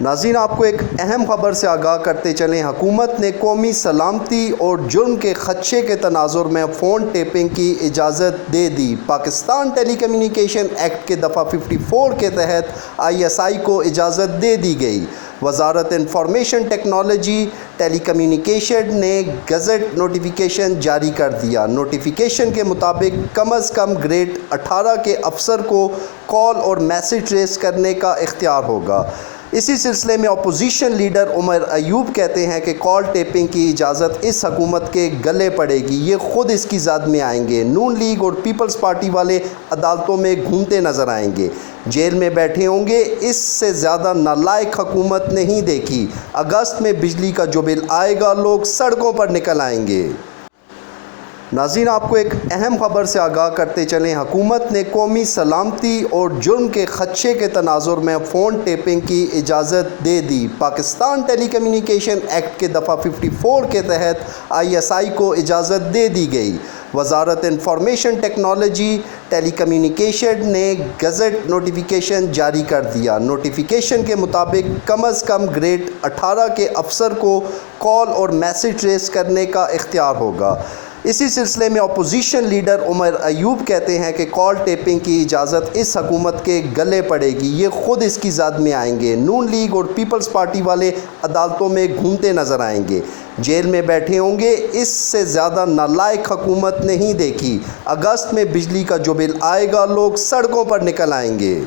ناظرین، آپ کو ایک اہم خبر سے آگاہ کرتے چلیں۔ حکومت نے قومی سلامتی اور جرم کے خدشے کے تناظر میں فون ٹیپنگ کی اجازت دے دی۔ پاکستان ٹیلی کمیونیکیشن ایکٹ کے دفعہ 54 کے تحت ISI کو اجازت دے دی گئی۔ وزارت انفارمیشن ٹیکنالوجی ٹیلی کمیونیکیشن نے گزٹ نوٹیفیکیشن جاری کر دیا۔ نوٹیفیکیشن کے مطابق کم از کم گریڈ 18 کے افسر کو کال اور میسج ٹریس کرنے کا اختیار ہوگا۔ اسی سلسلے میں اپوزیشن لیڈر عمر ایوب کہتے ہیں کہ کال ٹیپنگ کی اجازت اس حکومت کے گلے پڑے گی، یہ خود اس کی زد میں آئیں گے۔ نون لیگ اور پیپلز پارٹی والے عدالتوں میں گھومتے نظر آئیں گے، جیل میں بیٹھے ہوں گے۔ اس سے زیادہ نالائق حکومت نہیں دیکھی۔ اگست میں بجلی کا جو بل آئے گا، لوگ سڑکوں پر نکل آئیں گے۔ ناظرین، آپ کو ایک اہم خبر سے آگاہ کرتے چلیں۔ حکومت نے قومی سلامتی اور جرم کے خدشے کے تناظر میں فون ٹیپنگ کی اجازت دے دی۔ پاکستان ٹیلی کمیونیکیشن ایکٹ کے دفعہ 54 کے تحت ISI کو اجازت دے دی گئی۔ وزارت انفارمیشن ٹیکنالوجی ٹیلی کمیونیکیشن نے گزٹ نوٹیفیکیشن جاری کر دیا۔ نوٹیفیکیشن کے مطابق کم از کم گریڈ 18 کے افسر کو کال اور میسج ٹریس کرنے کا اختیار ہوگا۔ اسی سلسلے میں اپوزیشن لیڈر عمر ایوب کہتے ہیں کہ کال ٹیپنگ کی اجازت اس حکومت کے گلے پڑے گی، یہ خود اس کی زد میں آئیں گے۔ نون لیگ اور پیپلز پارٹی والے عدالتوں میں گھومتے نظر آئیں گے، جیل میں بیٹھے ہوں گے۔ اس سے زیادہ نالائق حکومت نہیں دیکھی۔ اگست میں بجلی کا جو بل آئے گا، لوگ سڑکوں پر نکل آئیں گے۔